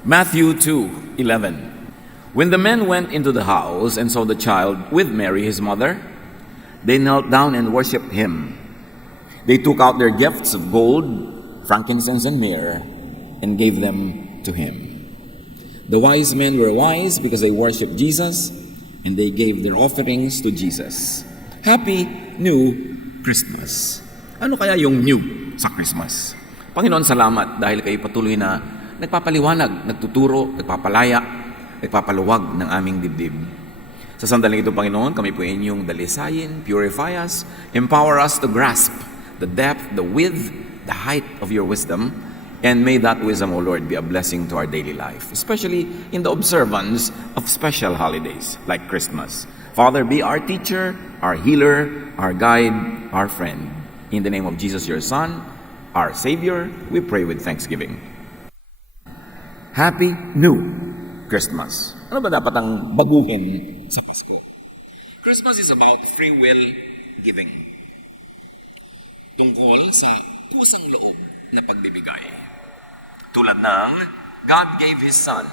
Matthew 2:11. When the men went into the house and saw the child with Mary his mother, they knelt down and worshipped him. They took out their gifts of gold, frankincense, and myrrh, and gave them to him. The wise men were wise because they worshipped Jesus, and they gave their offerings to Jesus. Happy New Christmas! Ano kaya yung new sa Christmas? Panginoon, salamat dahil kayo patuloy na nagpapaliwanag, nagtuturo, nagpapalaya, nagpapaluwag ng aming dibdib. Sa sandaling ito, Panginoon, kami po inyong dalisayin, purify us, empower us to grasp the depth, the width, the height of your wisdom, and may that wisdom, O Lord, be a blessing to our daily life, especially in the observance of special holidays like Christmas. Father, be our teacher, our healer, our guide, our friend. In the name of Jesus, your Son, our Savior, we pray with thanksgiving. Happy New Christmas. Ano ba dapat ang baguhin sa Pasko? Christmas is about free will giving. Tungkol sa pusang loob na pagbibigay. Tulad ng God gave His Son.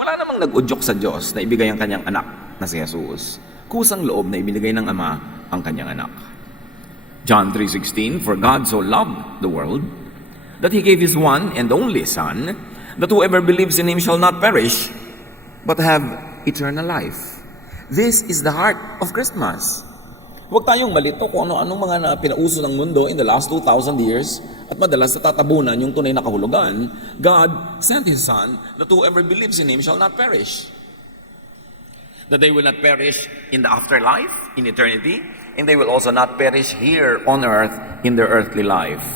Wala namang nag-udyok sa Diyos na ibigay ang kanyang anak na si Jesus. Kusang loob na ibinigay ng Ama ang kanyang anak. John 3:16, For God so loved the world that He gave His one and only Son, that whoever believes in Him shall not perish, but have eternal life. This is the heart of Christmas. Huwag tayong malito kung ano-anong mga pinauso ng mundo in the last 2,000 years at madalas natatabunan yung tunay na kahulugan. God sent His Son that whoever believes in Him shall not perish. That they will not perish in the afterlife, in eternity, and they will also not perish here on earth in their earthly life.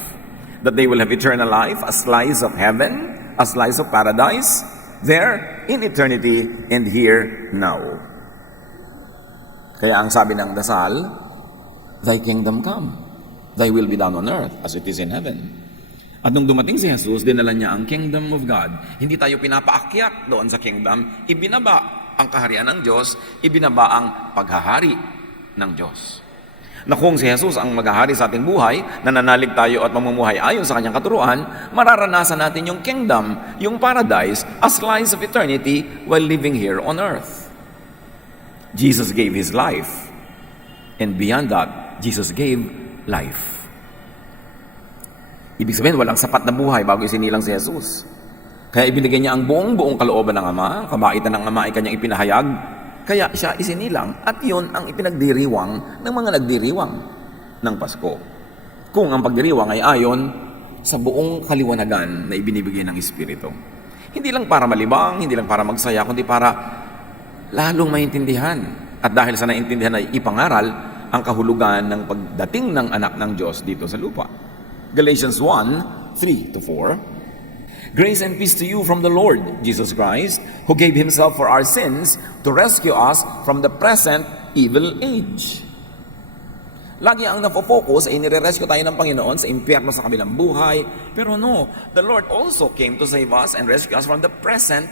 That they will have eternal life, a slice of heaven, a slice of paradise, there in eternity and here now. Kaya ang sabi ng dasal, Thy kingdom come, Thy will be done on earth as it is in heaven. At nung dumating si Jesus, dinala niya ang kingdom of God. Hindi tayo pinapaakyat doon sa kingdom, ibinaba ang kaharian ng Diyos, ibinaba ang paghahari ng Diyos. Na kung si Jesus ang maghahari sa ating buhay, nananalig tayo at mamumuhay ayon sa kanyang katuruan, mararanasan natin yung kingdom, yung paradise, a slice of eternity while living here on earth. Jesus gave His life, and beyond that, Jesus gave life. Ibig sabihin, walang sapat na buhay bago isinilang si Jesus. Kaya ibinigay niya ang buong kalooban ng Ama, kabaitan ng Ama ay kanyang ipinahayag, kaya siya isinilang at yun ang ipinagdiriwang ng mga nagdiriwang ng Pasko. Kung ang pagdiriwang ay ayon sa buong kaliwanagan na ibinibigay ng Espiritu. Hindi lang para malibang, hindi lang para magsaya, kundi para lalong maintindihan. At dahil sa naintindihan ay ipangaral ang kahulugan ng pagdating ng anak ng Diyos dito sa lupa. Galatians 1:3-4. Grace and peace to you from the Lord Jesus Christ, who gave Himself for our sins to rescue us from the present evil age. Lagi ang nafo-focus ay nire-rescue tayo ng Panginoon sa impyerno sa kabilang buhay. Pero no, the Lord also came to save us and rescue us from the present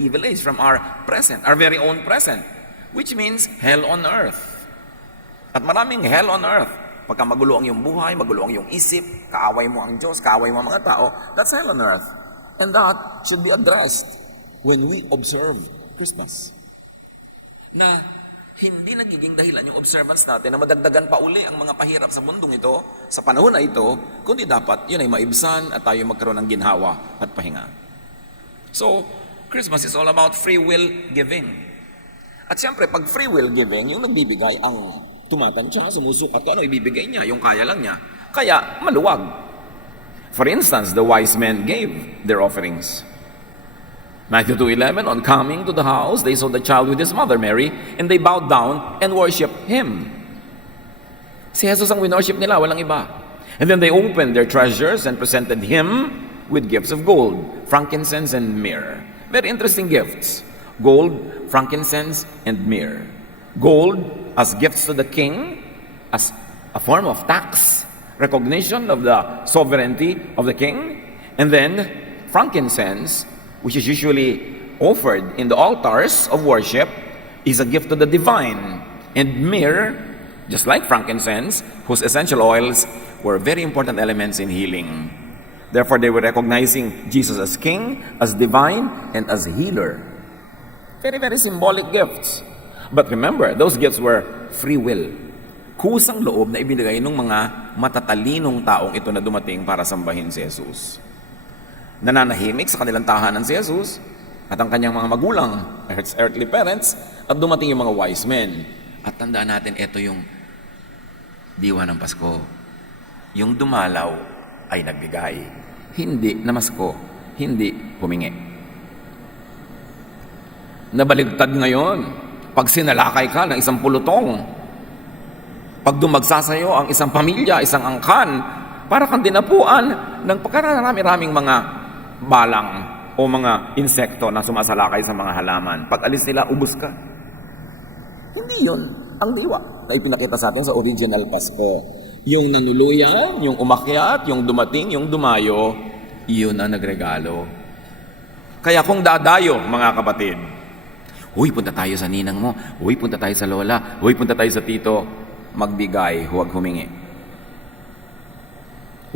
evil age, from our present, our very own present, which means hell on earth. At maraming hell on earth. Pagka magulo ang iyong buhay, magulo ang iyong isip, kaaway mo ang Diyos, kaaway mo ang mga tao, that's hell on earth. And that should be addressed when we observe Christmas. Na hindi nagiging dahilan yung observance natin na madagdagan pa uli ang mga pahirap sa mundong ito, sa panahon na ito, kundi dapat yun ay maibsan at tayo magkaroon ng ginhawa at pahinga. So, Christmas is all about free will giving. At siyempre, pag free will giving, yung nagbibigay ang tumatansya, sumusukat kung ano ibibigay niya, yung kaya lang niya. Kaya, maluwag. For instance, the wise men gave their offerings. Matthew 2:11, on coming to the house, they saw the child with His mother Mary, and they bowed down and worshipped Him. Si Jesus ang winorship nila, walang iba. And then they opened their treasures and presented Him with gifts of gold, frankincense, and myrrh. Very interesting gifts. Gold, frankincense, and myrrh. Gold as gifts to the king, as a form of tax, recognition of the sovereignty of the king, and then frankincense, which is usually offered in the altars of worship, is a gift to the divine. And myrrh, just like frankincense, whose essential oils were very important elements in healing. Therefore, they were recognizing Jesus as king, as divine, and as healer. Very, very symbolic gifts. But remember, those gifts were free will. Kusang loob na ibinigay ng mga matatalinong taong ito na dumating para sambahin si Jesus. Nananahimik sa kanilang tahanan si Jesus at ang kanyang mga magulang, his earthly parents, at dumating yung mga wise men. At tandaan natin, ito yung diwa ng Pasko. Yung dumalaw ay nagbigay. Hindi namasko, hindi humingi. Nabaligtad ngayon, pag sinalakay ka ng isang pulutong, pag dumagsa sa'yo ang isang pamilya, isang angkan, para kang dinapuan ng pagkarami-raming mga balang o mga insekto na sumasalakay sa mga halaman. Pag alis nila, ubos ka. Hindi yun ang diwa na ipinakita sa atin sa original Pasko. Yung nanuluyan, yung umakyat, yung dumating, yung dumayo, iyon ang nagregalo. Kaya kung dadayo, mga kapatid, uy, punta tayo sa ninang mo, uy, punta tayo sa lola, uy, punta tayo sa tito, magbigay, huwag humingi.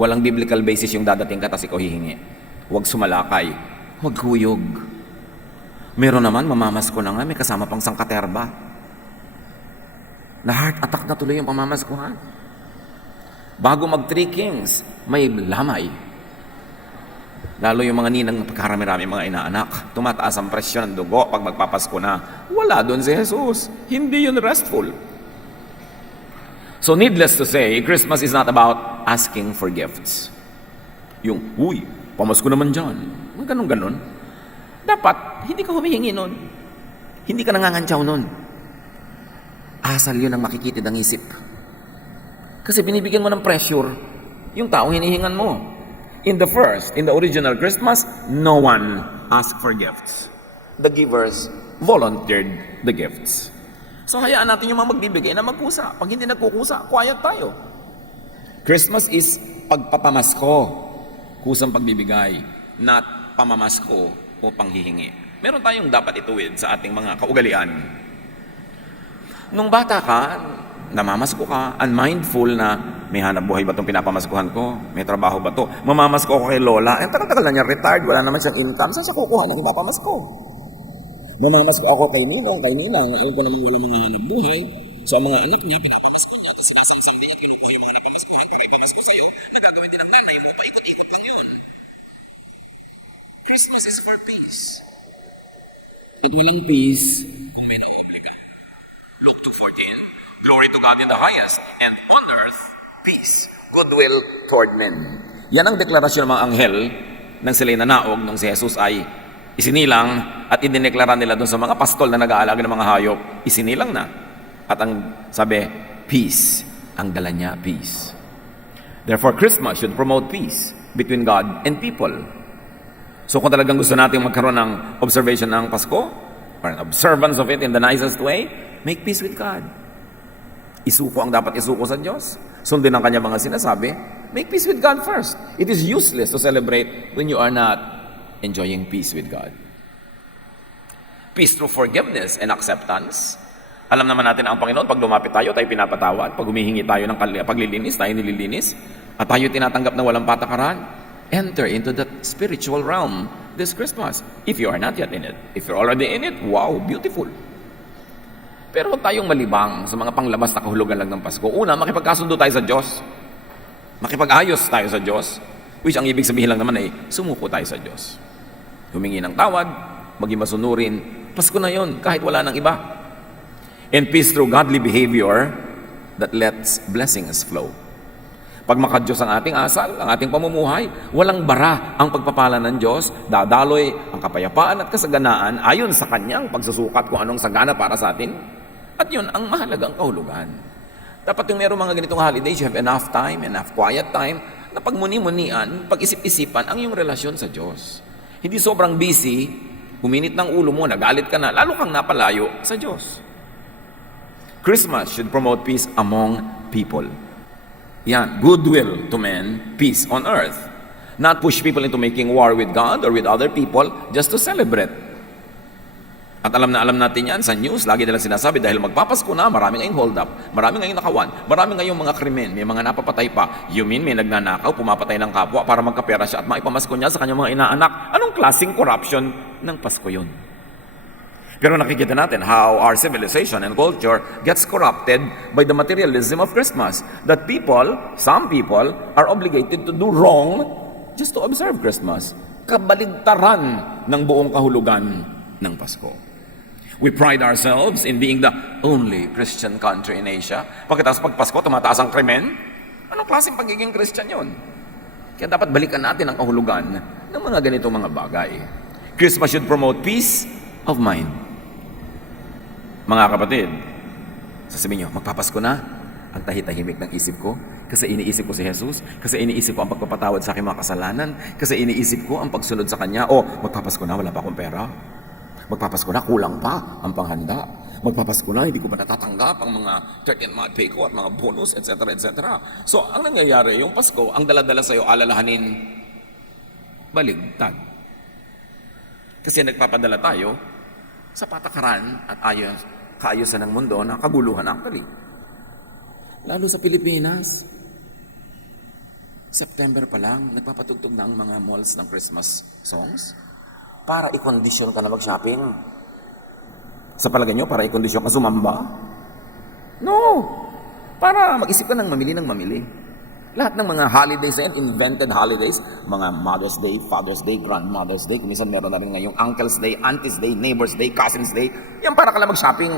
Walang biblical basis yung dadating ka, tas ikaw hihingi. Huwag sumalakay, huwag huyog. Meron naman, mamamasko na nga, may kasama pang sangkaterba. Na heart attack na tuloy yung pamamaskuhan. Bago mag Three Kings, may lamay. Lalo yung mga ninang pagkarami-rami mga inaanak, tumataas ang presyon ng dugo pag magpapasko na. Wala doon si Jesus. Hindi yun restful. So needless to say, Christmas is not about asking for gifts. Yung, uy, pamasko naman dyan. Ganon-ganon. Dapat, hindi ka humihingi nun. Hindi ka nangangantsaw nun. Asal yun ang makikitid ang isip. Kasi binibigyan mo ng pressure yung taong hinihingan mo. In the original Christmas, no one asked for gifts. The givers volunteered the gifts. So hayaan natin yung mga magbibigay na magkusa. Pag hindi nagkukusa, quiet tayo. Christmas is pagpapamasko, kusang pagbibigay, not pamamasko o panghihingi. Meron tayong dapat ituwid sa ating mga kaugalian. Nung bata ka, namamasko ka, unmindful na may hanap buhay ba itong pinapamaskuhan ko? May trabaho ba ito? Mamamasko ako kay Lola. Eh, tagal-tagal na niya retired, wala naman siyang income. Saan siya kukuha ng ipapamasko? Mamamasko ako kay Ninong, alam ko naman wala mga hanap buhay. So, ang mga anak niya, pinapamasko niya. Kasi sinasang liit, kinukuha yung mga napamaskuhan. Kung may pamasko sa'yo, nagagawin din ng nanay mo, paikot-ikot lang yun. Christmas is for peace. At walang peace kung may naobliga. Luke 2:14, Glory to God in the highest, and on earth, peace, goodwill toward men. Yan ang deklarasyon ng mga anghel nang sila'y nanaog nung si Jesus ay isinilang at idineklara nila doon sa mga pastol na nag-aalaga ng mga hayop, isinilang na. At ang sabi, peace, ang dala niya, peace. Therefore, Christmas should promote peace between God and people. So kung talagang gusto natin magkaroon ng observation ng Pasko, or an observance of it in the nicest way, make peace with God. Isuko ang dapat isuko sa Diyos. Sundin ang kanya mga sinasabi. Make peace with God first. It is useless to celebrate when you are not enjoying peace with God. Peace through forgiveness and acceptance. Alam naman natin ang Panginoon, pag lumapit tayo pinapatawad. Pag humihingi tayo ng paglilinis, tayo nililinis. At tayo tinatanggap na walang patakaran. Enter into that spiritual realm this Christmas. If you are not yet in it. If you're already in it, wow, beautiful. Pero huwag tayong malibang sa mga panglabas na kahulugan lang ng Pasko. Una, makipagkasundo tayo sa Diyos. Makipag-ayos tayo sa Diyos. Which ang ibig sabihin lang naman ay sumuko tayo sa Diyos. Humingi ng tawad, maging masunurin. Pasko na yon, kahit wala nang iba. And peace through godly behavior that lets blessings flow. Pag makadiyos ang ating asal, ang ating pamumuhay, walang bara ang pagpapala ng Diyos, dadaloy ang kapayapaan at kasaganaan ayon sa kanyang pagsusukat kung anong sagana para sa atin. At yun ang mahalagang kahulugan. Dapat yung meron mga ganitong holidays, you have enough time, enough quiet time, na pagmuni-munian, pag-isip-isipan ang iyong relasyon sa Diyos. Hindi sobrang busy, huminit ng ulo mo, nagalit ka na, lalo kang napalayo sa Diyos. Christmas should promote peace among people. Yan, goodwill to men, peace on earth. Not push people into making war with God or with other people just to celebrate. At alam na alam natin yan sa news, lagi nila sinasabi dahil magpapasko na, marami ngayong hold up, marami ngayong nakawan, marami ngayong mga krimen, may mga napapatay pa. You mean may nagnanakaw, pumapatay ng kapwa para magkapera siya at maipamasko niya sa kanyang mga inaanak. Anong klaseng corruption ng Pasko yun? Pero nakikita natin how our civilization and culture gets corrupted by the materialism of Christmas. That people, some people, are obligated to do wrong just to observe Christmas. Kabaligtaran ng buong kahulugan ng Pasko. We pride ourselves in being the only Christian country in Asia. Pagkatapos pag Pasko, tumataas ang krimen? Anong klaseng pagiging Christian yun? Kaya dapat balikan natin ang kahulugan ng mga ganitong mga bagay. Christmas should promote peace of mind. Mga kapatid, sasabihin nyo, magpapasko na, ang tahitahimik ng isip ko, kasi iniisip ko si Jesus, kasi iniisip ko ang pagpapatawad sa aking mga kasalanan, kasi iniisip ko ang pagsunod sa Kanya, o magpapasko na, wala pa akong pera. Magpapasko na, kulang pa ang panghanda. Magpapasko na, hindi ko pa natatanggap ang mga 13th month pay ko at mga bonus, etc. etc. So, ang nangyayari, yung Pasko, ang daladala sa'yo, alalahanin, baligtad. Kasi nagpapadala tayo sa patakaran at kaayusan ng mundo na kaguluhan actually. Lalo sa Pilipinas, September pa lang, nagpapatugtog na ang mga malls ng Christmas songs para i-condition ka na mag-shopping. Sa palagay nyo, para i-condition ka sumamba? No! Para mag-isip ka ng mamili. Lahat ng mga holidays and invented holidays, mga Mother's Day, Father's Day, Grandmother's Day, kung minsan meron na rin ngayong Uncle's Day, Auntie's Day, Neighbor's Day, Cousin's Day, yan para ka lang mag-shopping.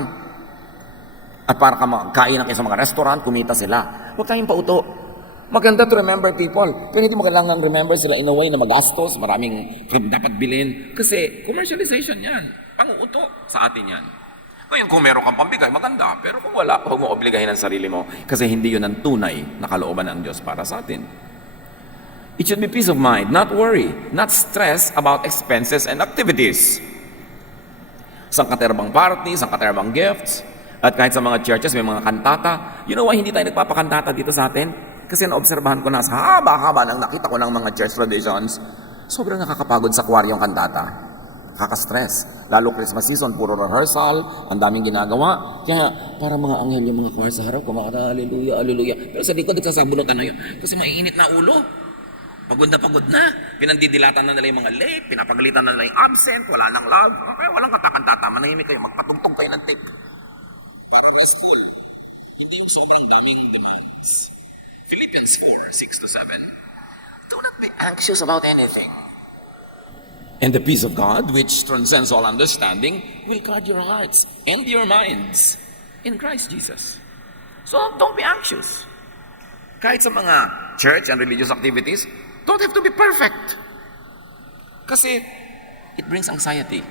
At para ka magkain kayo sa mga restaurant, kumita sila. Huwag kayong pauto. Maganda to remember people. Pero hindi mo kailangan remember sila in a way na magastos, maraming dapat bilhin. Kasi commercialization yan. Panguuto sa atin yan. Ngayon, kung meron kang pambigay, maganda. Pero kung wala, huwag mo obligahin ang sarili mo. Kasi hindi yun ang tunay na kalooban ng Diyos para sa atin. It should be peace of mind, not worry, not stress about expenses and activities. Sangkaterbang party, sangkaterbang gifts, at kahit sa mga churches, may mga kantata. You know why hindi tayo nagpapakantata dito sa atin? Kasi naobserbahan ko na sa haba-haba nang nakita ko ng mga church traditions, sobrang nakakapagod sa kwaryong kantata. Nakaka-stress. Lalo Christmas season, puro rehearsal, ang daming ginagawa. Kaya para mga anghel yung mga choir sa harap, kumakata, hallelujah, hallelujah. Pero sa likod, nagsasabunutan na yun. Kasi maiinit na ulo. Pagod na. Pinandidilatan na nila yung mga late, pinapagalitan na nila yung absent, wala nang love. Kaya walang katakantata, manahimik kayo, magpatugtog kayo ng tape. Para restful. Hindi yung sobrang daming demands. Philippians 4:6-7. Do not be anxious about anything. And the peace of God, which transcends all understanding, will guard your hearts and your minds in Christ Jesus. So don't be anxious. Kahit sa mga church and religious activities, don't have to be perfect. Kasi it brings anxiety.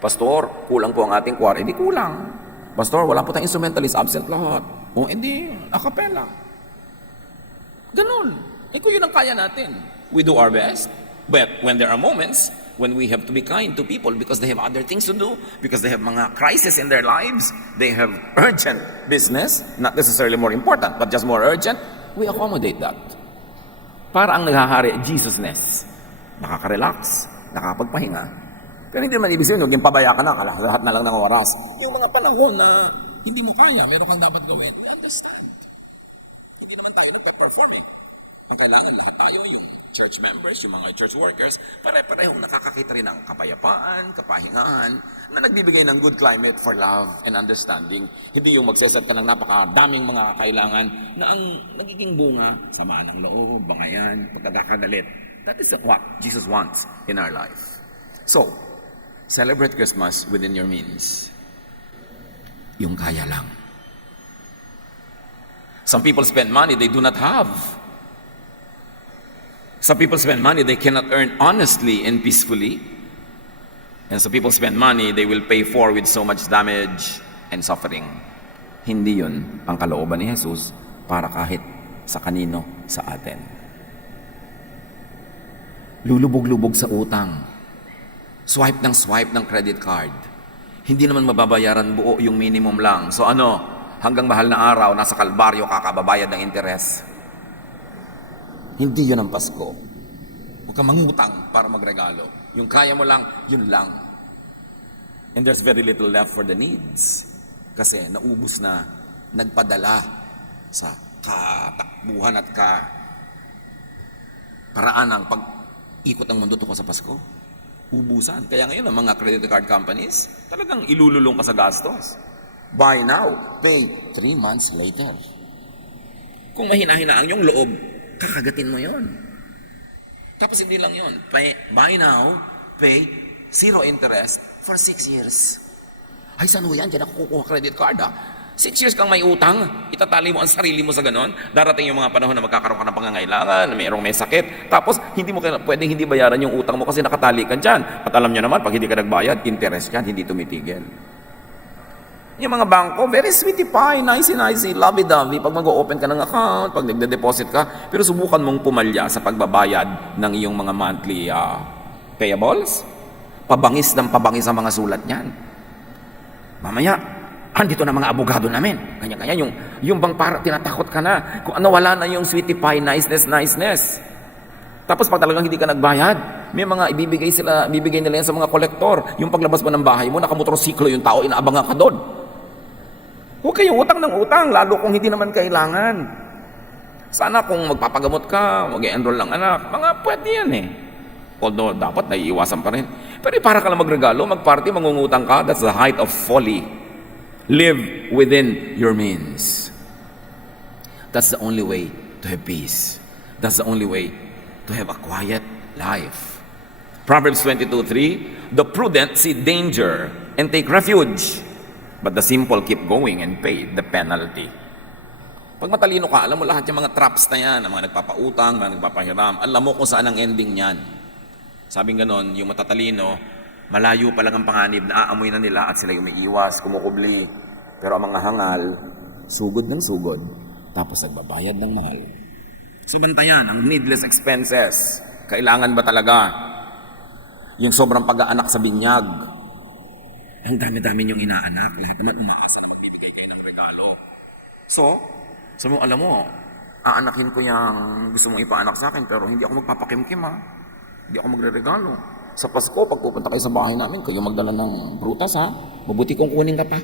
Pastor, kulang po ang ating choir. Hindi kulang. Pastor, wala po tayong instrumentalist, absent lahat. O hindi, a cappella. Ganun. Kung yun ang kaya natin. We do our best. But when there are moments when we have to be kind to people because they have other things to do, because they have mga crisis in their lives, they have urgent business, not necessarily more important, but just more urgent, we accommodate that. Para ang naghahari, Jesusness. Nakaka-relax, nakakapagpahinga. Pero hindi naman ibig sabihin, yung pabaya ka na, lahat na lang ng oras. Yung mga panahon na hindi mo kaya, meron kang dapat gawin, we understand. Hindi naman tayo nagpe-perform eh. Ang kailangan lahat tayo, yung church members, yung mga church workers, pare-parehong nakakakita rin ng kapayapaan, kapahingahan, na nagbibigay ng good climate for love and understanding. Hindi yung magseset ka ng napakadaming mga kailangan na ang nagiging bunga, samaan ng loob, mga yan, pagkakagalit. That is what Jesus wants in our life. So, celebrate Christmas within your means. Yung kaya lang. Some people spend money they do not have. Some people spend money they cannot earn honestly and peacefully. And some people spend money they will pay for with so much damage and suffering. Hindi yun ang kalooban ni Jesus para kahit sa kanino sa atin. Lulubog-lubog sa utang. Swipe ng credit card. Hindi naman mababayaran buo yung minimum lang. So hanggang mahal na araw, nasa kalbaryo kakababayad ng interes. Hindi yun ang Pasko. Huwag kang mangutang para magregalo. Yung kaya mo lang, yun lang. And there's very little left for the needs. Kasi naubos na, nagpadala sa katakbuhan at paraan ng pag-ikot ng mundo tungkol sa Pasko. Ubusan. Kaya ngayon, ang mga credit card companies, talagang ilululong ka sa gastos. Buy now, pay 3 months later. Kung mahina-hinaan yung loob, kakagatin mo yon. Tapos hindi lang yon. Buy now, pay 0 interest for 6 years. Ay, saan mo yan? Diyan ako kukuha credit card, ha? 6 years kang may utang, itatali mo ang sarili mo sa ganon. Darating yung mga panahon na magkakaroon ka ng pangangailangan, mayroong may sakit. Tapos, hindi mo pwedeng hindi bayaran yung utang mo kasi nakatali ka dyan. At alam nyo naman, pag hindi ka nagbayad, interest yan, hindi tumitigil. Yung mga bangko, very sweetie pie, nicey, lovey-dovey. Pag mag-open ka ng account, pag nagde-deposit ka, pero subukan mong pumalya sa pagbabayad ng iyong mga monthly payables. Pabangis ng pabangis ang mga sulat niyan. Mamaya, andito na mga abogado namin. Kanya-kanya, yung bang para tinatakot ka na. Kung ano, wala na yung sweetie pie, niceness. Tapos pag talagang hindi ka nagbayad, may mga ibibigay nila yan sa mga kolektor. Yung paglabas mo ng bahay mo, nakamotorsiklo yung tao, inaabangan ka doon. Huwag kayong utang ng utang, lalo kung hindi naman kailangan. Sana kung magpapagamot ka, mag-enroll ng anak, mga pwede yan eh. Although dapat naiiwasan pa rin. Pero para ka lang magregalo, magparty, mangungutang ka, that's the height of folly. Live within your means. That's the only way to have peace. That's the only way to have a quiet life. Proverbs 22:3, the prudent see danger and take refuge, but the simple keep going and pay the penalty. Pag matalino ka, alam mo lahat yung mga traps na yan, ang mga nagpapautang, mga nagpapahiram, alam mo kung saan ang ending niyan. Sabing ganon, yung matatalino, malayo pa lang ang panganib, naaamoy na nila at sila umiiwas, kumukubli. Pero ang mga hangal, sugod ng sugod, tapos nagbabayad ng mahal. Sabantayan ang needless expenses. Kailangan ba talaga? Yung sobrang pag-aanak sa binyag. Ang dami-dami yung inaanak. Lahat naman umaasa na magbibigay kayo ng regalo. So alam mo, aanakin ko yung gusto mong ipaanak sa akin, pero hindi ako magpapakimkim, ha? Hindi ako magre-regalo. Sa Pasko, pag pupunta kayo sa bahay namin, kayo magdala ng prutas, ha? Mabuti kong kunin ka pa.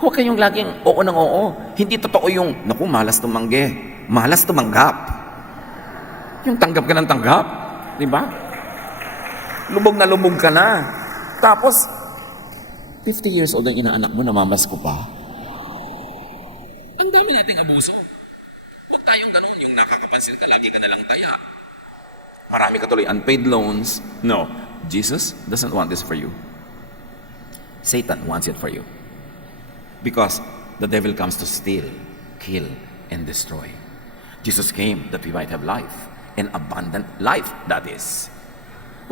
Huwag kayong laging oo ng oo. Hindi totoo yung, naku, malas tumanggi. Malas tumanggap. Yung tanggap ka ng tanggap. Di ba? Lubog na lubog ka na. Tapos, 50 years old ang inaanak mo, namamas ko pa. Ang dami nating abuso. Huwag tayong ganun, yung nakakapansin ka, lagi ka nalang taya. Marami ka tuloy unpaid loans. No, Jesus doesn't want this for you. Satan wants it for you. Because the devil comes to steal, kill, and destroy. Jesus came that we might have life, and abundant life, that is.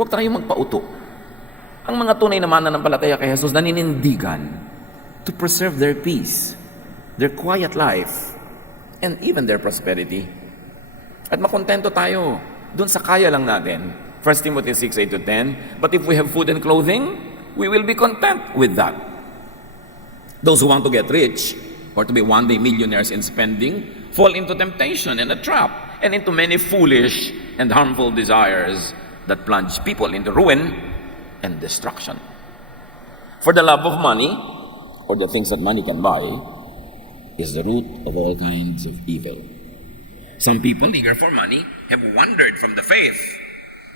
Huwag tayong magpauto. Ang mga tunay na mananampalataya kay Jesus naninindigan to preserve their peace, their quiet life, and even their prosperity. At makontento tayo dun sa kaya lang natin. 1 Timothy 6:8-10, but if we have food and clothing, we will be content with that. Those who want to get rich or to be one day millionaires in spending fall into temptation and a trap and into many foolish and harmful desires that plunge people into ruin and destruction. For the love of money, or the things that money can buy, is the root of all kinds of evil. Some people eager for money have wandered from the faith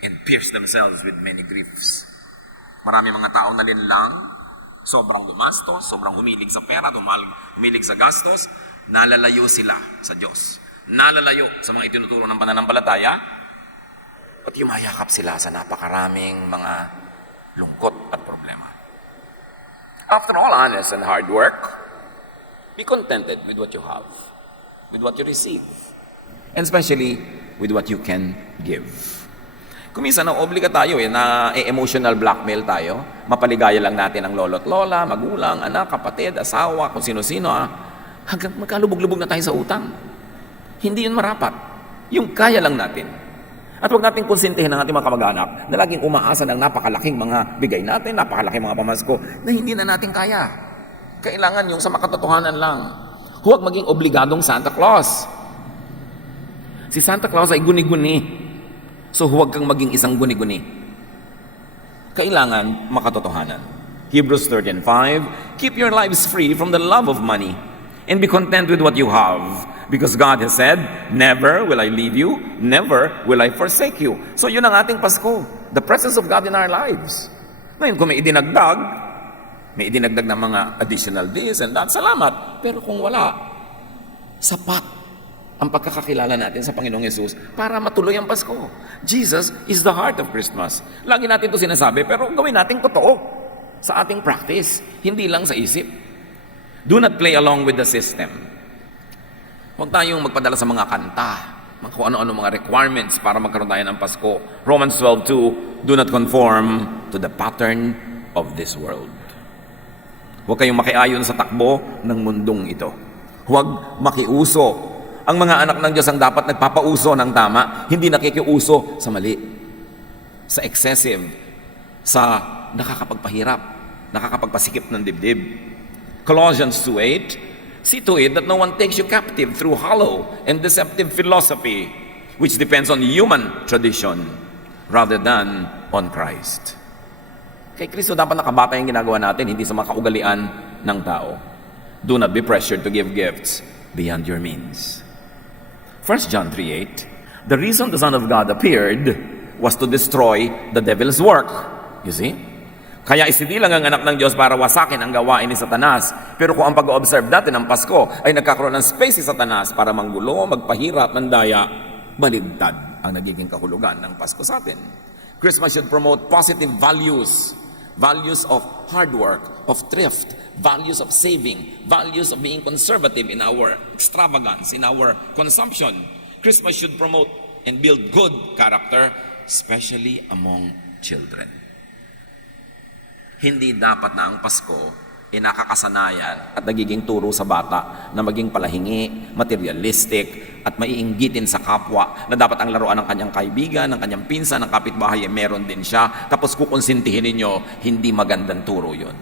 and pierced themselves with many griefs. Marami mga taong nalinlang, sobrang gumastos, sobrang humilig sa pera, humilig sa gastos, nalalayo sila sa Diyos. Nalalayo sa mga itinuturo ng pananampalataya, at yumayakap sila sa napakaraming mga lungkot at problema. After all, honest and hard work, be contented with what you have, with what you receive, and especially with what you can give. Kung minsan, obliga tayo na emotional blackmail tayo, mapaligaya lang natin ang lolo't lola, magulang, anak, kapatid, asawa, kung sino-sino, hanggang magkalubog-lubog na tayo sa utang. Hindi yun marapat. Yung kaya lang natin. At huwag natin konsintihin ang ating mga kamag-anak na laging umaasa ng napakalaking mga bigay natin, napakalaking mga pamasko na hindi na natin kaya. Kailangan yung sa makatotohanan lang. Huwag maging obligadong Santa Claus. Si Santa Claus ay guni-guni. So huwag kang maging isang guni-guni. kailangan makatotohanan. Hebrews 13:5, keep your lives free from the love of money and be content with what you have, because God has said, never will I leave you, never will I forsake you. So yun ang ating Pasko, the presence of God in our lives. Ngayon, kung may idinagdag ng mga additional this and that, salamat. Pero kung wala, sapat ang pagkakakilala natin sa Panginoong Yesus para matuloy ang Pasko. Jesus is the heart of Christmas. Lagi natin ito sinasabi, pero gawin natin totoo sa ating practice, hindi lang sa isip. Do not play along with the system. Huwag tayong magpadala sa mga kanta, kung ano-ano mga requirements para magkaroon tayo ng Pasko. Romans 12:2, do not conform to the pattern of this world. Huwag kayong makiayon sa takbo ng mundong ito. Huwag makiuso. Ang mga anak ng Diyos ang dapat nagpapauso ng tama, hindi nakikiuso sa mali, sa excessive, sa nakakapagpahirap, nakakapagpasikip ng dibdib. Colossians 2:8, see to it that no one takes you captive through hollow and deceptive philosophy, which depends on human tradition rather than on Christ. Kay Kristo dapat nakabata yung ginagawa natin, hindi sa mga kaugalian ng tao. Do not be pressured to give gifts beyond your means. 1 John 3:8, the reason the Son of God appeared was to destroy the devil's work. You see? Kaya isinilang ang anak ng Diyos para wasakin ang gawain ni Satanas. Pero kung ang pag-observe natin ng Pasko ay nagkakaroon ng space si Satanas para manggulo, magpahirap, mandaya, baligtad ang nagiging kahulugan ng Pasko sa atin. Christmas should promote positive values. Values of hard work, of thrift, values of saving, values of being conservative in our extravagance, in our consumption. Christmas should promote and build good character, especially among children. Hindi dapat na ang Pasko nakakasanayan at nagiging turo sa bata na maging palahingi, materialistic, at maiinggitin sa kapwa na dapat ang laruan ng kanyang kaibigan, ng kanyang pinsan, ng kapitbahay ay meron din siya, tapos kukonsintihin ninyo, hindi magandang turo yun.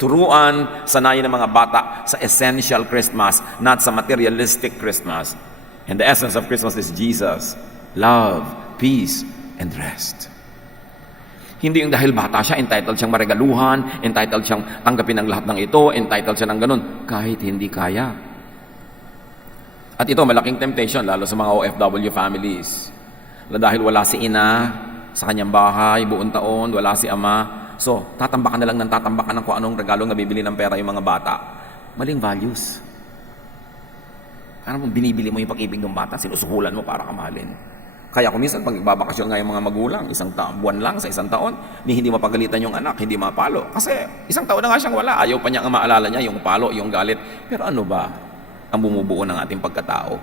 Turuan, sanayin ng mga bata sa essential Christmas, not sa materialistic Christmas. And the essence of Christmas is Jesus, love, peace, and rest. Hindi yung dahil bata siya, entitled siyang maregaluhan, entitled siyang tanggapin ang lahat ng ito, entitled siya ng ganun, kahit hindi kaya. At ito, malaking temptation, lalo sa mga OFW families. Dahil wala si ina sa kanyang bahay, buong taon, wala si ama. So, tatambakan na lang ng tatambakan ng kung anong regalo na bibili ng pera yung mga bata. Maling values. Parang binibili mo yung pag-ibig ng bata, sinusuhulan mo para kamahalin. Kaya kung minsan, pag nagbabakasyon nga yung mga magulang, buwan lang sa isang taon, hindi mapagalitan yung anak, hindi mapalo. Kasi isang taon na nga siyang wala. Ayaw pa niya maalala niya yung palo, yung galit. Pero ano ba ang bumubuo ng ating pagkatao?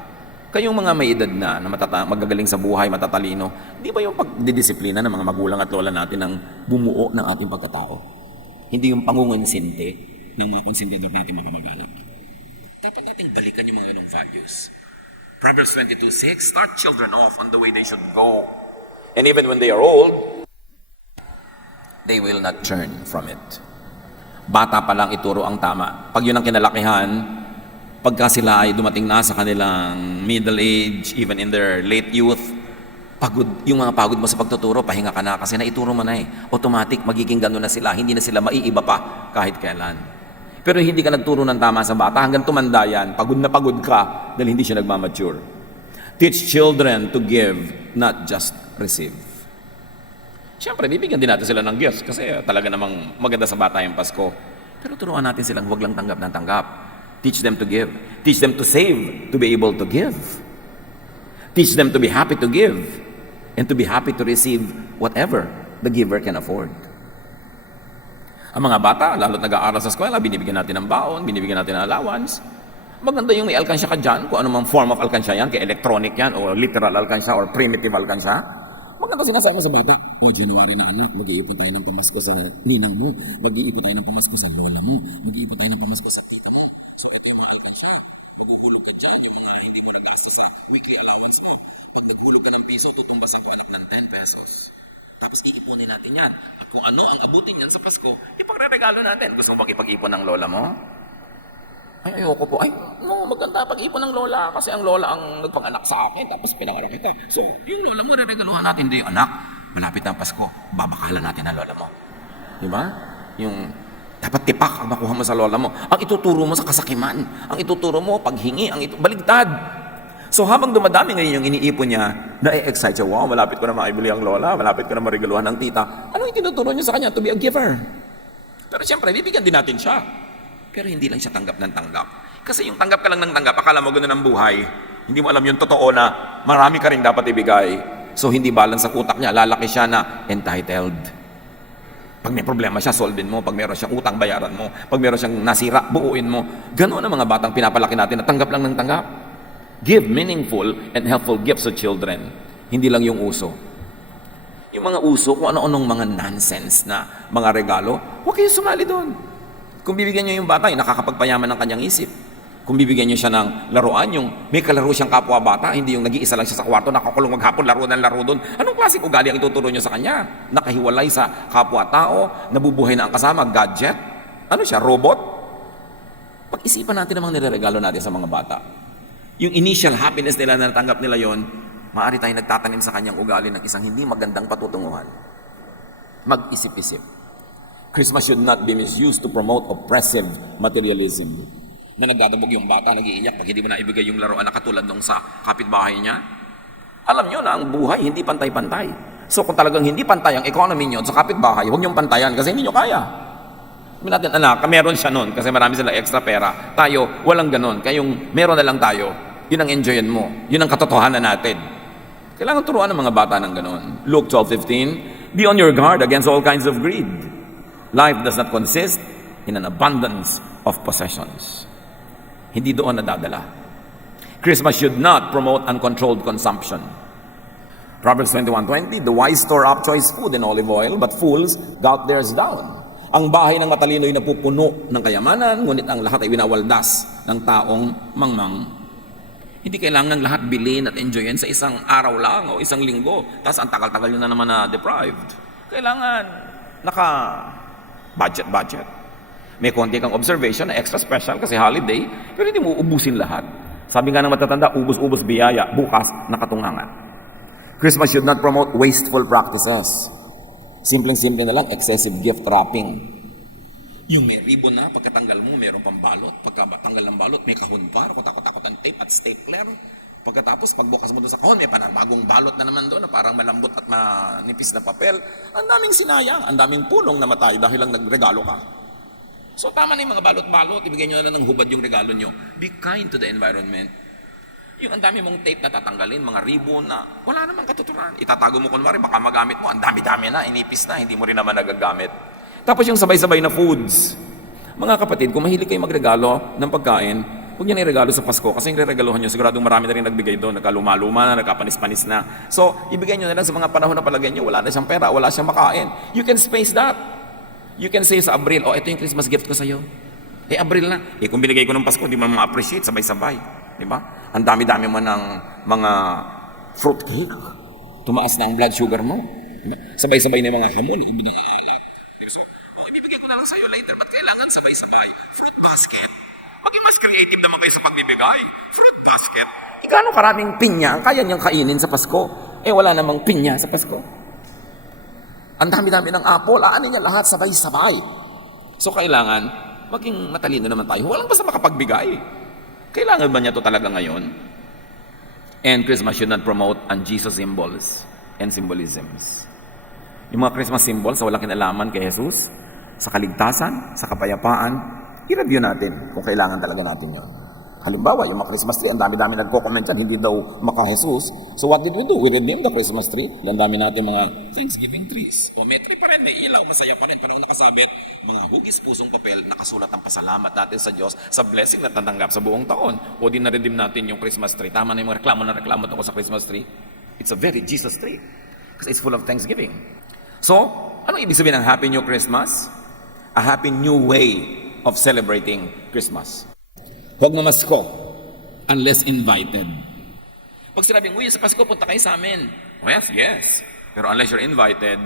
Kayong mga may edad na magagaling sa buhay, matatalino, di ba yung pagdidisiplina ng mga magulang at lola natin ang bumuo ng ating pagkatao? Hindi yung pangungonsinti ng mga konsentidor natin mamamagalang. Dapat natin balikan yung mga ganong values. Proverbs 22:6, start children off on the way they should go. And even when they are old, they will not turn from it. Bata pa lang ituro ang tama. Pag yun ang kinalakihan, pagka sila ay dumating na sa kanilang middle age, even in their late youth, pagod, yung mga pagod mo sa pagtuturo, pahinga ka na kasi naituro mo na eh. Automatic, magiging gano'n na sila. Hindi na sila maiiba pa kahit kailan. Pero hindi ka nagturo ng tama sa bata, hanggang tumanda yan, pagod na pagod ka dahil hindi siya nagmamature. Teach children to give, not just receive. Siyempre, bibigyan din natin sila ng gifts kasi talaga namang maganda sa bata yung Pasko. Pero turuan natin silang huwag lang tanggap ng tanggap. Teach them to give. Teach them to save, to be able to give. Teach them to be happy to give and to be happy to receive whatever the giver can afford. Ang mga bata, lalo't nag-aaral sa eskwela, binibigyan natin ng baon, binibigyan natin ng allowance. Maganda yung may alkansya ka dyan, kung anumang form of alkansya yan, kay electronic yan, o literal alkansya, or primitive alkansya. Maganda sinasabi sa bata. O, January na anak, mag-iipon tayo ng pamasko sa ninang mo, mag-iipon tayo ng pamasko sa lola mo, mag-iipon tayo ng pamasko sa tita mo. So, ito yung mga alkansya. Maguhulog ka dyan, yung mga hindi mo nagasta sa weekly allowance mo. Pag naghulog ka ng piso, tutumbas ako anak ng 10 pesos. Tapos iipunin natin yan. At kung ano ang abutin yan sa Pasko, ipagre-regalo natin. Gusto mo makipag-ipon ng lola mo? Ay, ayoko po. Ay, no, maganda pag-ipon ng lola kasi ang lola ang nagpanganak sa akin tapos pinanganak kita. So, yung lola mo, re-regaluhan natin, hindi yung anak. malapit na ang Pasko, babakalan natin ang lola mo. Di ba? Yung dapat tipak ang makuha mo sa lola mo. Ang ituturo mo sa kasakiman. Ang ituturo mo, paghingi, baligtad. So habang dumadami ngayon yung iniipon niya, na-excite siya, wow, malapit ko na maibili ang lola, malapit ko na marigaluhan ng tita. Ano yung tinuturo niya sa kanya? To be a giver. Pero siyempre, bibigyan din natin siya. Pero hindi lang siya tanggap ng tanggap. Kasi yung tanggap ka lang ng tanggap, akala mo ganoon ang buhay. Hindi mo alam yung totoo na marami ka rin dapat ibigay. So hindi balance sa utak niya, lalaki siya na entitled. Pag may problema siya, solvin mo. Pag meron siyang utang, bayaran mo. Pag meron siyang nasira, buuin mo. Ganoon ang mga batang pinapalaki natin na tanggap lang ng tanggap. Give meaningful and helpful gifts to children. Hindi lang yung uso. Yung mga uso, kung ano-anong mga nonsense na mga regalo, huwag kayo sumali doon. Kung bibigyan nyo yung bata, yung nakakapagpayaman ng kanyang isip. Kung bibigyan nyo siya ng laruan, yung may kalaro siyang kapwa bata, hindi yung nag-iisa lang siya sa kwarto, nakakulong maghapon, laro ng laro doon. Anong klaseng ugali ang ituturo nyo sa kanya? Nakahiwalay sa kapwa-tao, nabubuhay na ang kasama, gadget? Ano siya, robot? Pag-isipan natin ang mga nireregalo natin sa mga bata. Yung initial happiness nila na natanggap nila yon, maaari tayong nagtatanim sa kanyang ugali ng isang hindi magandang patutunguhan. Mag-isip-isip. Christmas should not be misused to promote oppressive materialism. Na nagdadabog yung bata, nag-iiyak pag hindi mo na ibigay yung laruan na katulad nung sa kapitbahay niya. Alam nyo na ang buhay hindi pantay-pantay. So kung talagang hindi pantay ang economy nyo sa kapitbahay, huwag niyong pantayan kasi hindi nyo kaya. Sabi natin, anak, meron siya nun kasi marami sila extra pera. Tayo, walang ganon. Kayong meron na lang tayo. Yun ang enjoyin mo. Yun ang katotohanan natin. Kailangan turuan ng mga bata ng ganon. Luke 12:15, be on your guard against all kinds of greed. Life does not consist in an abundance of possessions. Hindi doon nadadala. Christmas should not promote uncontrolled consumption. Proverbs 21:20, the wise store up choice food and olive oil, but fools gulp theirs down. Ang bahay ng matalino ay napupuno ng kayamanan, ngunit ang lahat ay winawaldas ng taong mangmang. Hindi kailangan lahat bilhin at enjoyin sa isang araw lang o isang linggo. Tapos ang tagal-tagal nyo na naman na deprived. Kailangan budget. May konti kang observation na extra special kasi holiday, pero hindi mo ubusin lahat. Sabi nga ng matatanda, ubus-ubus biyaya, bukas nakatungangan. Christmas should not promote wasteful practices. Simpleng-simple na lang, excessive gift wrapping. Yung may ribbon na, pagkatanggal mo, mayroon pang balot. Pagkatanggal ng balot, may kahon pa, takot-takot ang tape at stapler. Pagkatapos, pagbukas mo doon sa kahon, may panabagong balot na naman doon na parang malambot at manipis na papel. Ang daming sinayang, ang daming punong namatay dahil lang nagregalo ka. So tama na yung mga balot-balot, ibigay nyo na lang ng hubad yung regalo nyo. Be kind to the environment. Yung ang dami mong tape na tatanggalin, mga ribbon na wala namang katuturan. Itatago mo kunwari, baka magamit mo, ang dami-dami na, inipis na, hindi mo rin naman nagagamit. Tapos yung sabay-sabay na foods. Mga kapatid, kung mahilig kayo magregalo ng pagkain, huwag nyo na iregalo sa Pasko kasi yung regaluhan nyo, siguradong marami na rin nagbigay doon, nagkaluma-luma na, nagkapanis-panis na. So, ibigay nyo na lang sa mga panahon na palagay nyo, wala na siyang pera, wala siyang makain. You can space that. You can say sa Abril, ito yung Christmas gift ko sa iyo. Abril na. Kung binigay ko ng Pasko, di mo ma-appreciate, sabay-sabay. Di ba? Ang dami-dami mo ng mga fruit cake. Tumaas na ang blood sugar mo. Diba? Sabay-sabay na yung mga hamon. Ibibigay ko na lang sa iyo later. Ba't kailangan sabay-sabay? Fruit basket. Maging mas creative naman kayo sa pagbibigay. Fruit basket. Gaano karaming pinya ang kaya niyang kainin sa Pasko? Wala namang pinya sa Pasko. Ang dami-dami ng apple, aanin niya lahat sabay-sabay. So kailangan, maging matalino naman tayo. Walang basta makapagbigay. Kailangan ba niya to talaga ngayon? And Christmas should not promote un-Jesus symbols and symbolisms. Yung mga Christmas symbols na walang kinalaman kay Jesus, sa kaligtasan, sa kapayapaan, i-review natin kung kailangan talaga natin yon. Halimbawa, yung mga Christmas tree, ang dami-dami nagko-comment yan, hindi daw maka-Jesus. So what did we do? We redeemed the Christmas tree. Ang dami natin mga Thanksgiving trees. O may tree pa rin, may ilaw, masaya pa rin. Pero ang nakasabit, mga hugis pusong papel, nakasulat ang pasalamat natin sa Diyos sa blessing na tatanggap sa buong taon. O din na-redeem natin yung Christmas tree. Tama na yung mga reklamo ako sa Christmas tree. It's a very Jesus tree. Because it's full of Thanksgiving. So, ano ibig sabihin ng Happy New Christmas? A happy new way of celebrating Christmas. Huwag mamasko unless invited. Pag sinabing, uy, sa Pasko, punta kayo sa amin. Oh, yes. Pero unless you're invited,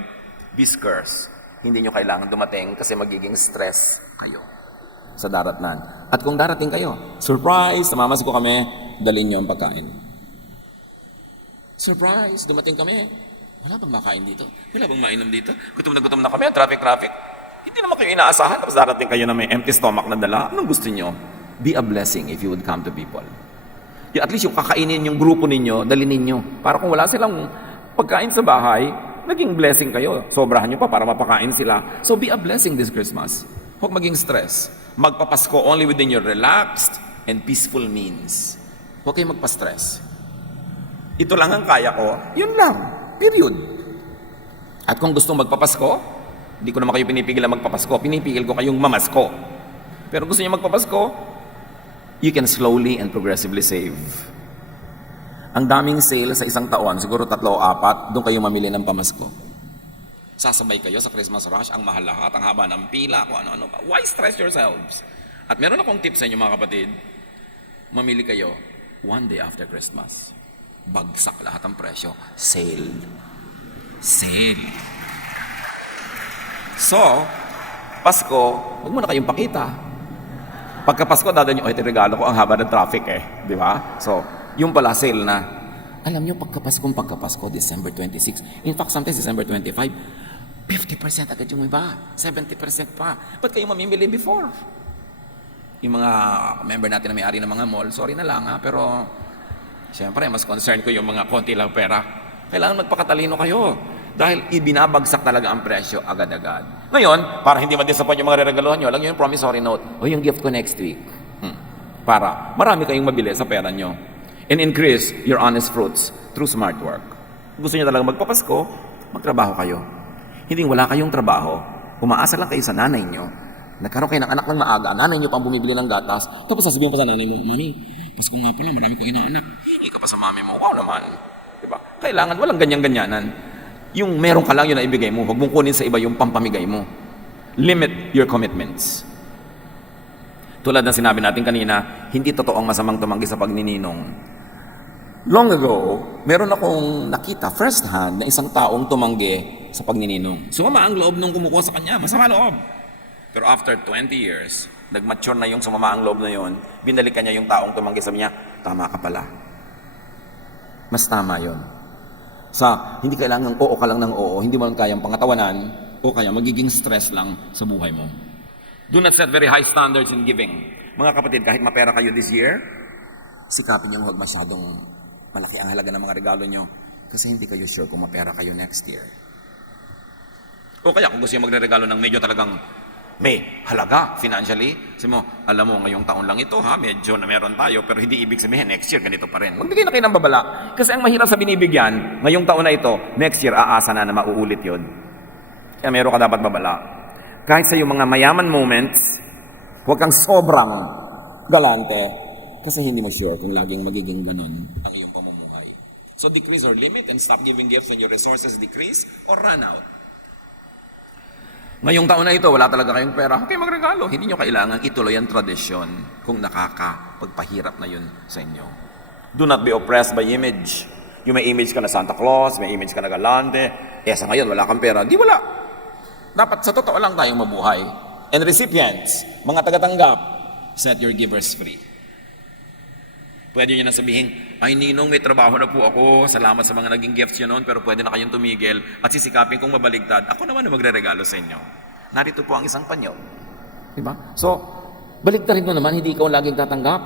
be scarce. Hindi nyo kailangan dumating kasi magiging stress kayo sa daratnan. At kung darating kayo, surprise, namamasko kami, dalhin nyo ang pagkain. Surprise, dumating kami. Wala bang makain dito? Wala bang mainom dito? Gutom na kami, traffic. Hindi naman kayo inaasahan, tapos darating kayo na may empty stomach na dala. Anong gusto nyo? Be a blessing if you would come to people. At least yung kakainin yung grupo ninyo, dali ninyo. Para kung wala silang pagkain sa bahay, naging blessing kayo. Sobrahan nyo pa para mapakain sila. So be a blessing this Christmas. Huwag maging stress. Magpapasko only within your relaxed and peaceful means. Huwag kayong magpa-stress. Ito lang ang kaya ko, yun lang. Period. At kung gusto magpapasko, hindi ko naman kayo pinipigil na magpapasko. Pinipigil ko kayong mamasko. Pero gusto niyo magpapasko, you can slowly and progressively save. Ang daming sale sa isang taon, siguro 3 o 4, doon kayo mamili ng pamasko. Sasabay kayo sa Christmas rush, ang mahal lahat, ang haba ng pila, kung ano-ano pa. Why stress yourselves? At meron akong tips sa inyo mga kapatid. Mamili kayo one day after Christmas. Bagsak lahat ang presyo. Sale. So, Pasko, huwag mo na kayong pakita. Pagka Pasko, dadaan nyo, ito regalo ko, ang haba ng traffic Di ba? So, yung pala, sale na. Alam nyo, pagka Pasko, December 26, in fact, sometimes December 25, 50% agad yung iba, 70% pa. Ba't kayo mamimili before? Yung mga member natin na may-ari ng mga mall, sorry na lang pero siyempre, mas concerned ko yung mga konti lang pera. Kailangan magpakatalino kayo. Dahil ibinabagsak talaga ang presyo agad-agad. Ngayon, para hindi ma-disappoint yung mga reregalohan nyo, lang yung promissory note, o yung gift ko next week. Para marami kayong mabili sa pera nyo. And increase your honest fruits through smart work. Gusto nyo talaga magpapasko, magtrabaho kayo. Hindi wala kayong trabaho, umaasa lang kayo sa nanay nyo. Nagkaroon kayo ng anak ng maaga, nanay nyo pang bumibili ng gatas, tapos sasabihin pa sa nanay mo, Mami, Pasko nga pala, marami kong inaanak. Hindi ka pa sa mami mo, wow naman. Diba? Kailangan, walang ganyan-ganyanan. Yung meron ka lang yun na ibigay mo, huwag mong kunin sa iba yung pampamigay mo. Limit your commitments. Tulad ng sinabi natin kanina, hindi totoo ang masamang tumanggi sa pagnininong. Long ago, meron akong nakita first hand na isang taong tumanggi sa pagnininong. Sumama ang loob nung kumukuha sa kanya, masama loob. Pero after 20 years, nag-mature na yung sumama ang loob na yun, binalikan niya yung taong tumanggi, sabi niya, tama ka pala. Mas tama yun. Hindi kailangan oo ka lang ng oo, hindi mo lang kayang pangatawanan, o kaya magiging stress lang sa buhay mo. Do not set very high standards in giving. Mga kapatid, kahit mapera kayo this year, sikapin niyo huwag masyadong malaki ang halaga ng mga regalo niyo kasi hindi kayo sure kung mapera kayo next year. O kaya kung gusto niyo magre-regalo ng medyo talagang may halaga financially, sabi mo, alam mo, ngayong taon lang ito medyo na meron tayo, pero hindi ibig sabihin next year ganito pa rin. Magbigay na kayo ng babala. Kasi ang mahirap sa binibigyan, ngayong taon na ito, next year aasa na mauulit yun. Kaya meron ka dapat babala. Kahit sa iyong mga mayaman moments, huwag kang sobrang galante kasi hindi mo sure kung laging magiging ganun ang iyong pamumuhay. So decrease or limit and stop giving gifts when your resources decrease or run out. Ngayong taon na ito, wala talaga kayong pera. Okay, magregalo. Hindi nyo kailangan ituloy ang tradisyon kung nakakapagpahirap na yun sa inyo. Do not be oppressed by image. Yung may image ka na Santa Claus, may image ka na galante, sa ngayon wala kang pera. Di wala. Dapat sa totoo lang tayong mabuhay. And recipients, mga tagatanggap, set your givers free. Pwede nyo na sabihin, ay ninong, may trabaho na po ako, salamat sa mga naging gifts nyo noon, pero pwede na kayong tumigil at sisikapin kong mabaligtad. Ako naman na magre-regalo sa inyo. Narito po ang isang panyo. Diba? So, baligtarin mo naman, hindi ikaw laging tatanggap.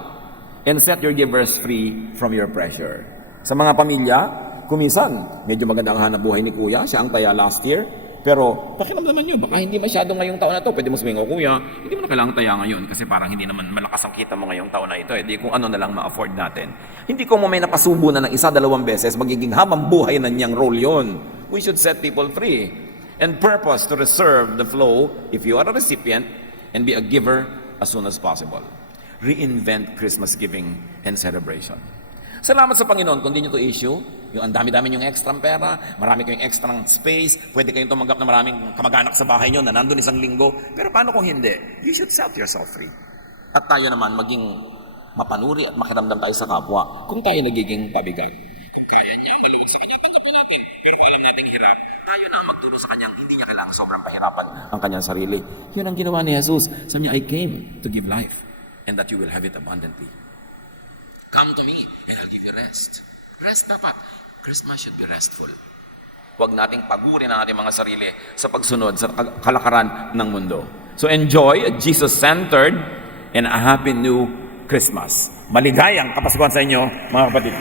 And set your givers free from your pressure. Sa mga pamilya, kumisan, medyo maganda ang hanap buhay ni Kuya, siya ang taya last year, pero pakiramdaman nyo, baka hindi masyado ngayong taon na to. Pwede mo sabihin, kuya, hindi mo na kailangan taya ngayon kasi parang hindi naman malakas ang kita mo ngayong taon na ito. Di kung ano na lang ma-afford natin. Hindi ko mo may napasubo na ng 1-2 beses, magiging habang buhay na niyang role yon. We should set people free and purpose to reserve the flow if you are a recipient and be a giver as soon as possible. Reinvent Christmas giving and celebration. Salamat sa Panginoon kung di nyo to issue. Yung ang dami-dami yung extra pera, marami kayong extra space, pwede kayong tumanggap na maraming kamag-anak sa bahay nyo na nandun 1 linggo. Pero paano kung hindi? You should set yourself free. At tayo naman maging mapanuri at makiramdam tayo sa kapwa kung tayo nagiging pabigat. Kung kaya niya, maluwag sa kanya, tanggapin natin. Pero kung alam nating hirap, tayo na ang magturo sa kanyang hindi niya kailangan sobrang pahirapan ang kanyang sarili. Yun ang ginawa ni Jesus. Sabi niya, I came to give life and that you will have it abundantly. Come to me and I'll give you rest. Rest dapat. Christmas should be restful. Huwag nating pagurin ang ating mga sarili sa pagsunod sa kalakaran ng mundo. So enjoy a Jesus-centered and a happy new Christmas. Maligayang Kapaskuhan sa inyo, mga kapatid.